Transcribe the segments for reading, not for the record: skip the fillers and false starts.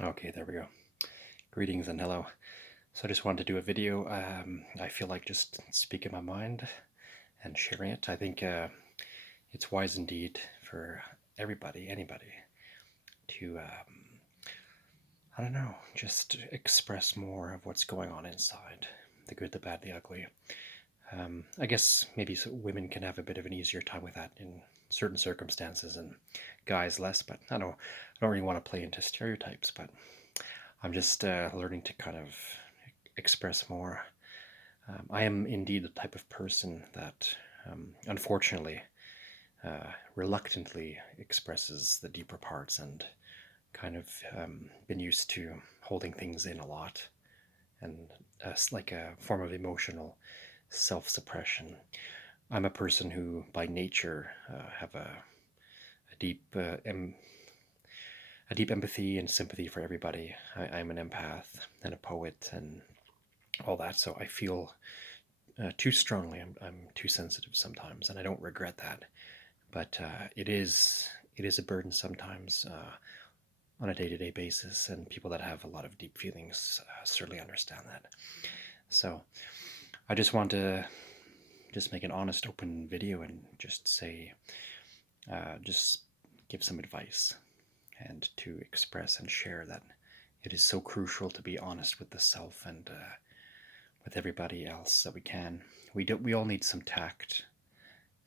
Okay, there we go. Greetings and hello. So I just wanted to do a video. I feel like just speaking my mind and sharing it. I think it's wise indeed for anybody, to, I don't know, just express more of what's going on inside, the good, the bad, the ugly. I guess maybe women can have a bit of an easier time with that in certain circumstances, and guys less. But I don't really want to play into stereotypes. But I'm just learning to kind of express more. I am indeed the type of person that, unfortunately, reluctantly expresses the deeper parts, and kind of been used to holding things in a lot, and like a form of emotional self-suppression. I'm a person who, by nature, have a deep a deep empathy and sympathy for everybody. I'm an empath and a poet and all that, so I feel too strongly. I'm too sensitive sometimes, and I don't regret that. But it is a burden sometimes, on a day-to-day basis, and people that have a lot of deep feelings certainly understand that. So I just want to just make an honest, open video and just say, just give some advice and to express and share that it is so crucial to be honest with the self and with everybody else that we can. We all need some tact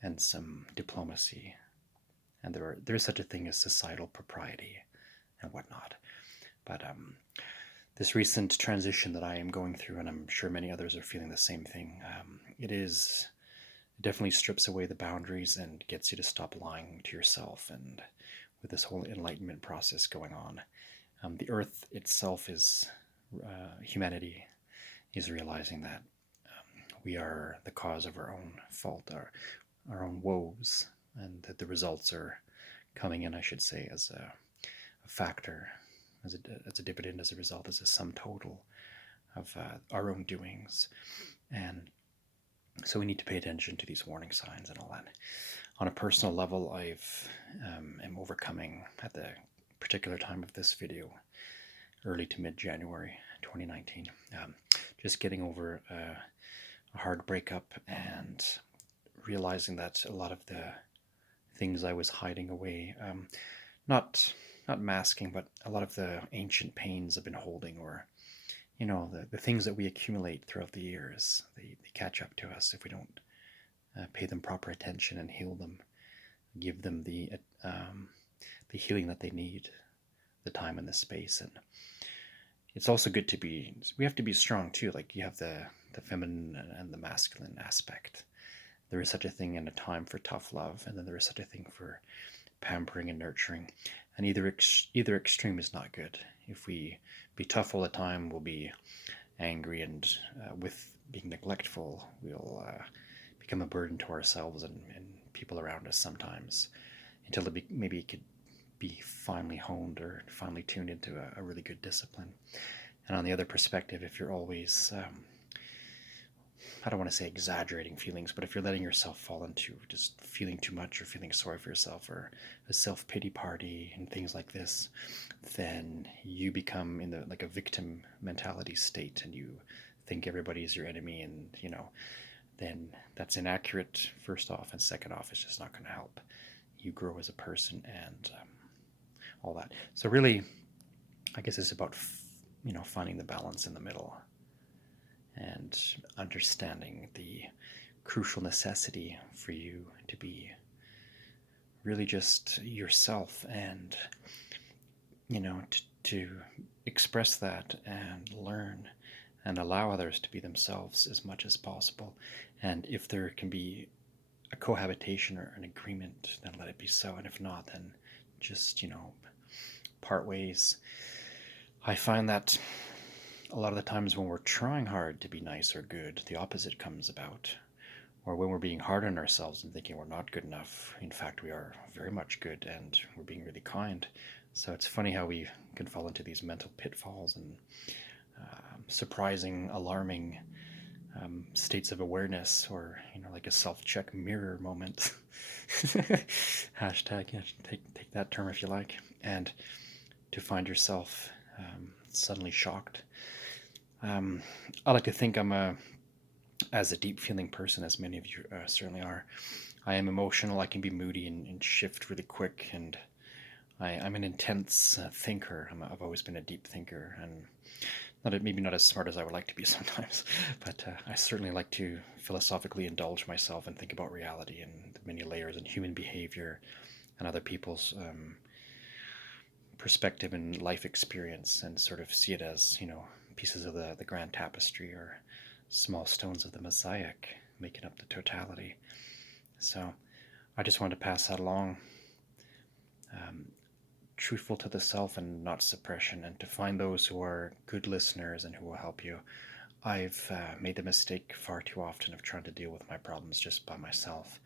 and some diplomacy, and there is such a thing as societal propriety and whatnot. But this recent transition that I am going through, and I'm sure many others are feeling the same thing, it definitely strips away the boundaries and gets you to stop lying to yourself. And with this whole enlightenment process going on, the earth itself is, humanity is realizing that we are the cause of our own fault, our own woes, and that the results are coming in, I should say, as a factor, as a dividend, as a result, as a sum total of our own doings. And so we need to pay attention to these warning signs and all that. On a personal level, am overcoming, at the particular time of this video, early to mid-January 2019, just getting over a hard breakup and realizing that a lot of the things I was hiding away, not not masking, but a lot of the ancient pains I've been holding, or the things that we accumulate throughout the years, they catch up to us if we don't pay them proper attention and heal them, give them the healing that they need, the time and the space. And it's also good to we have to be strong too. Like, you have the feminine and the masculine aspect. There is such a thing in a time for tough love, and then there is such a thing for pampering and nurturing. And either extreme is not good. If we be tough all the time, we'll be angry, and with being neglectful, we'll become a burden to ourselves and people around us sometimes, until maybe it could be finally honed or finally tuned into a really good discipline. And on the other perspective, if you're always, I don't want to say exaggerating feelings, but if you're letting yourself fall into just feeling too much or feeling sorry for yourself, or a self-pity party and things like this, then you become in like a victim mentality state, and you think everybody is your enemy, and then that's inaccurate, first off, and second off, it's just not going to help you grow as a person, and all that. So really, I guess it's about finding the balance in the middle, and understanding the crucial necessity for you to be really just yourself, and to express that and learn and allow others to be themselves as much as possible. And if there can be a cohabitation or an agreement, then let it be so. And if not, then just part ways. I find that a lot of the times when we're trying hard to be nice or good, the opposite comes about. Or when we're being hard on ourselves and thinking we're not good enough, in fact, we are very much good, and we're being really kind. So it's funny how we can fall into these mental pitfalls and surprising, alarming states of awareness, or like a self-check mirror moment. Hashtag, yeah, take that term if you like. And to find yourself suddenly shocked. Um, I like to think as a deep feeling person, as many of you certainly are. I am emotional. I can be moody and shift really quick, and I'm an intense thinker. I've always been a deep thinker, and maybe not as smart as I would like to be sometimes, but I certainly like to philosophically indulge myself and think about reality and the many layers and human behavior and other people's perspective and life experience, and sort of see it as pieces of the grand tapestry or small stones of the mosaic making up the totality. So I just wanted to pass that along. Um, Truthful to the self and not suppression, and to find those who are good listeners and who will help you. I've made the mistake far too often of trying to deal with my problems just by myself.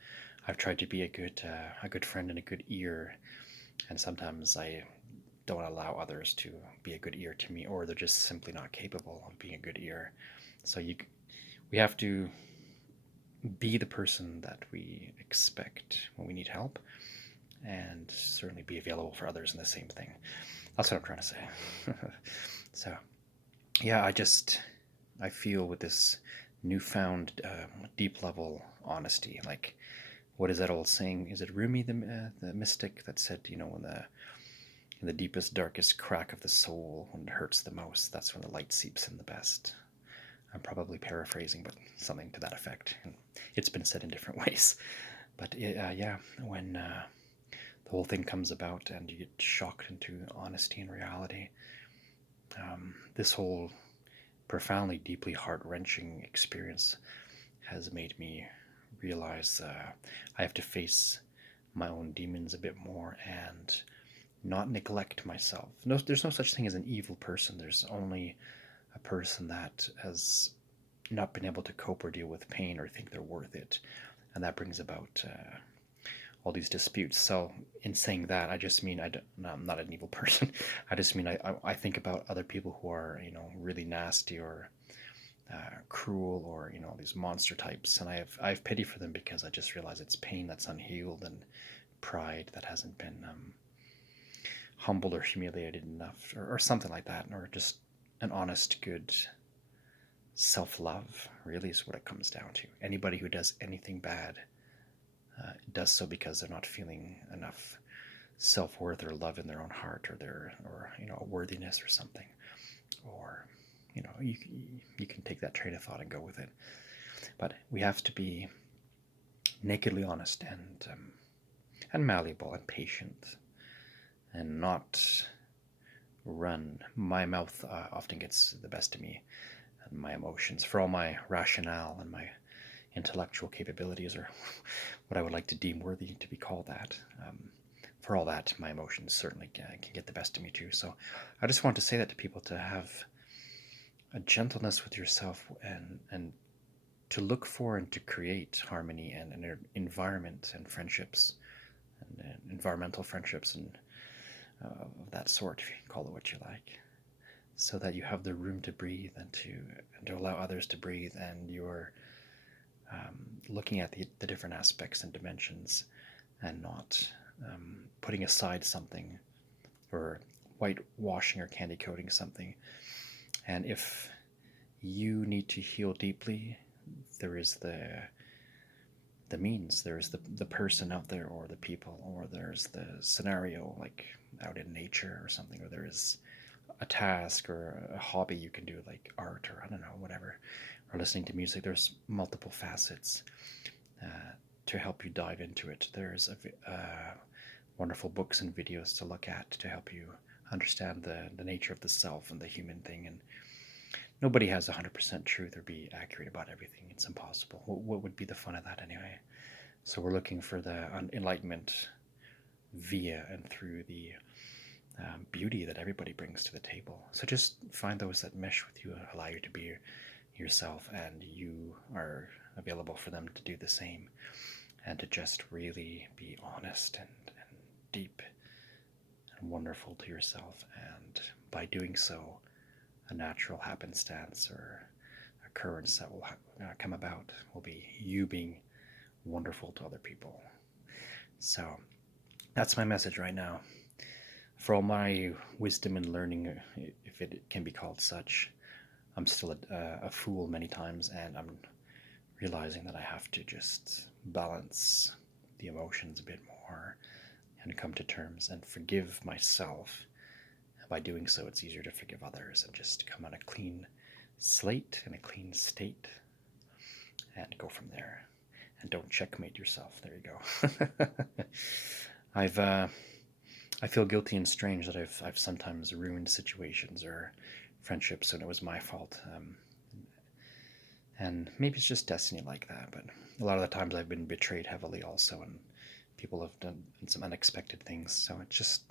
I've tried to be a good friend and a good ear, and sometimes I don't allow others to be a good ear to me, or they're just simply not capable of being a good ear. So we have to be the person that we expect when we need help, and certainly be available for others in the same thing. That's what I'm trying to say. So yeah, I feel with this newfound deep level honesty, like what is that old saying? Is it Rumi, the mystic, that said, in the deepest, darkest crack of the soul, when it hurts the most, that's when the light seeps in the best. I'm probably paraphrasing, but something to that effect. And it's been said in different ways. But yeah, when the whole thing comes about and you get shocked into honesty and reality, this whole profoundly, deeply heart wrenching experience has made me realize I have to face my own demons a bit more and not neglect myself. No, there's no such thing as an evil person. There's only a person that has not been able to cope or deal with pain or think they're worth it, and that brings about all these disputes. So, in saying that, I just mean I'm not an evil person. I just mean I think about other people who are really nasty or cruel, or these monster types, and I have pity for them, because I just realize it's pain that's unhealed and pride that hasn't been humbled or humiliated enough, or something like that, or just an honest, good self love, really, is what it comes down to. Anybody who does anything bad does so because they're not feeling enough self worth or love in their own heart, or a worthiness or something. Or you can take that train of thought and go with it. But we have to be nakedly honest and malleable and patient, and not run. My mouth often gets the best of me, and my emotions, for all my rationale and my intellectual capabilities, or what I would like to deem worthy to be called that. For all that, my emotions certainly can get the best of me too. So I just want to say that to people, to have a gentleness with yourself, and to look for and to create harmony and an environment and friendships, and environmental friendships, and of that sort, if you can call it what you like, so that you have the room to breathe, and to allow others to breathe, and you're looking at the different aspects and dimensions, and not putting aside something, or whitewashing or candy coating something. And if you need to heal deeply, there is the means. There's the person out there, or the people, or there's the scenario, like out in nature or something, or there is a task or a hobby you can do, like art, or I don't know, whatever, or listening to music. There's multiple facets to help you dive into it. There's wonderful books and videos to look at to help you understand the nature of the self and the human thing. And nobody has 100% truth or be accurate about everything. It's impossible. What would be the fun of that anyway? So we're looking for the enlightenment via and through the beauty that everybody brings to the table. So just find those that mesh with you, allow you to be yourself, and you are available for them to do the same, and to just really be honest and deep and wonderful to yourself. And by doing so, a natural happenstance or occurrence that will come about will be you being wonderful to other people. So that's my message right now. For all my wisdom and learning, if it can be called such, I'm still a fool many times, and I'm realizing that I have to just balance the emotions a bit more and come to terms and forgive myself. And by doing so, it's easier to forgive others and just come on a clean slate and a clean state and go from there. And don't checkmate yourself. There you go. I've I feel guilty and strange that I've sometimes ruined situations or friendships when it was my fault. And maybe it's just destiny like that, but a lot of the times I've been betrayed heavily also, and people have done some unexpected things. So it just,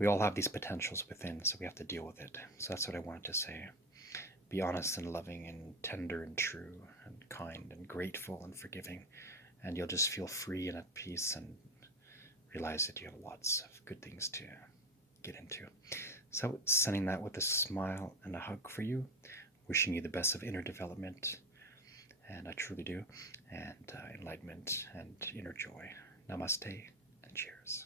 we all have these potentials within, so we have to deal with it. So that's what I wanted to say. Be honest and loving and tender and true and kind and grateful and forgiving, and you'll just feel free and at peace and realize that you have lots of good things to get into. So, sending that with a smile and a hug for you, wishing you the best of inner development, and I truly do, and enlightenment and inner joy. Namaste and cheers.